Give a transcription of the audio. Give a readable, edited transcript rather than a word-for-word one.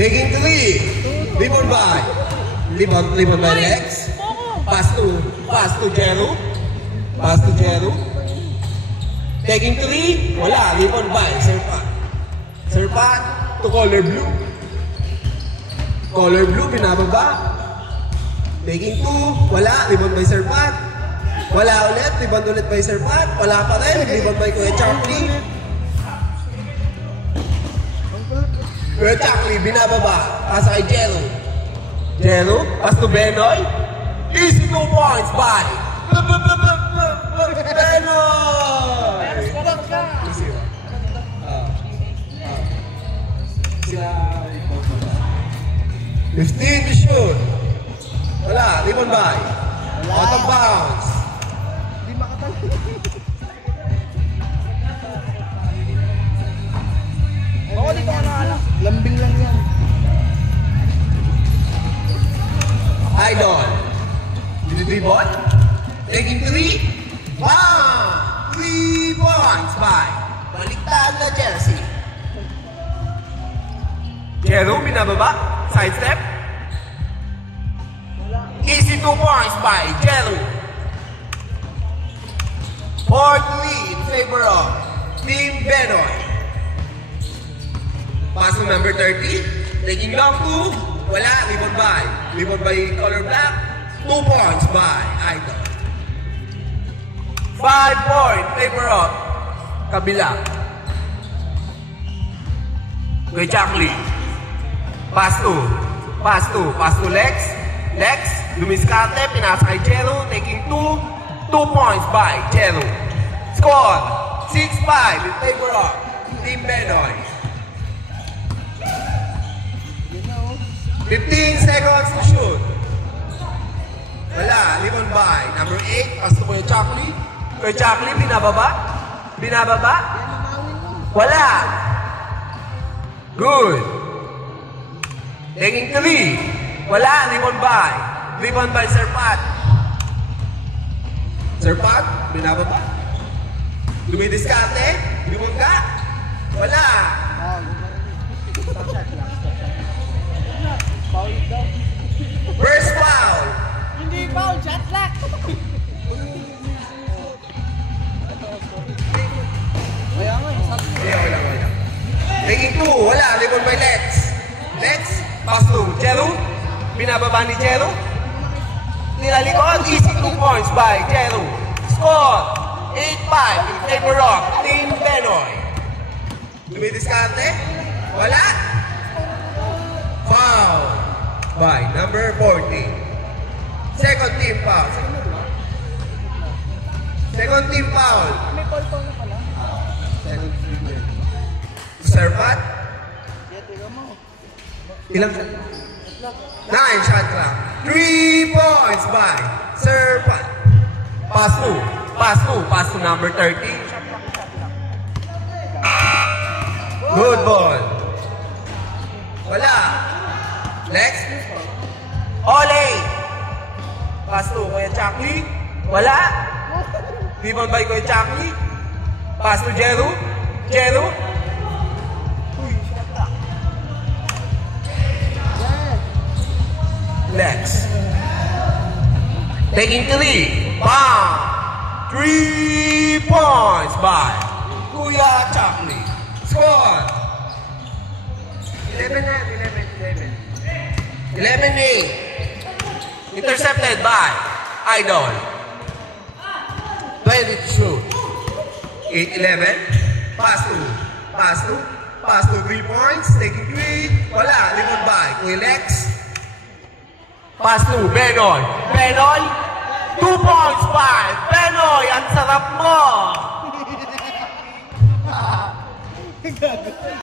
Taking 3. Libon by. Libon by Lex. Pass to Jero. Pass to Jero. Taking 3. Wala. Libon by Serpat. Serpat to color blue. Color blue, binababa. Taking 2. Wala. Libon by Serpat. Wala ulit. Libon ulit by Serpat. Wala pa rin. Libon by Kuya Charlie. Kuya Charlie, binababa. Pasa kay Jero. Jero, pass to Benoy. Easy 2 points by Benoy! Easy 15 to shoot. Wala, Libon by. Out of bounds. Hindi makatali. Oo, dito ka nakalak. Lambing lang yan. Idol. Libon. Taking 3. Wow! 3 points by baliktad na jersey. Jero, binababa. Side step. Easy 2 points by Jero. 4-3 in favor of Team Benoy. Pass to number 30. Taking long 2. Wala. Libon by. Libon by color black. 2 points by Idol. 5-4 in favor of kabila. Kuya Charlie. Pass to Lex. Lex, dumiskarte, pinasa kay Jero, taking 2 points by Jero. Score, 6-5 in favor of Team Benoy. 15 seconds to shoot. Wala, Libon by number 8, pass to Kuya Charlie. Kuya Charlie, binababa. Wala. Good. Taking 3. Wala, Libon by Serpat. Serpat, binababa. Dumidiskarte, Libon ka. Wala. First foul. Hindi foul, shot clock. Kaya nga, Wala. Taking 2, wala, Libon by Lex. Lex, pass to Jero. Binababa ni Jero. Nilalikod, easy 2 points by Jero. Score, 8-5 in favor of Team Benoy. Dumidiskarte? Wala. Foul by number 40. Second team foul. Second team foul. may foul na pala. Second team foul. Serpat? Ilang shot? 9 shot clock. 3 points by Serpat. Pass to number 30. Good ball. Wala. Lex. Ole. Pass to Kuya Charlie. Wala. Libon by Kuya Charlie. Pass to Jero. Lex. Taking 3. Bang! 3 points by Kuya Charlie. Score! 11-8. Intercepted by Idol. 20 to shoot. 8-11. Pass to 3 points. Taking 3. Wala. Libon by Kuya Lex. Pass to Benoy. 2 points by Benoy. Ang sarap mo!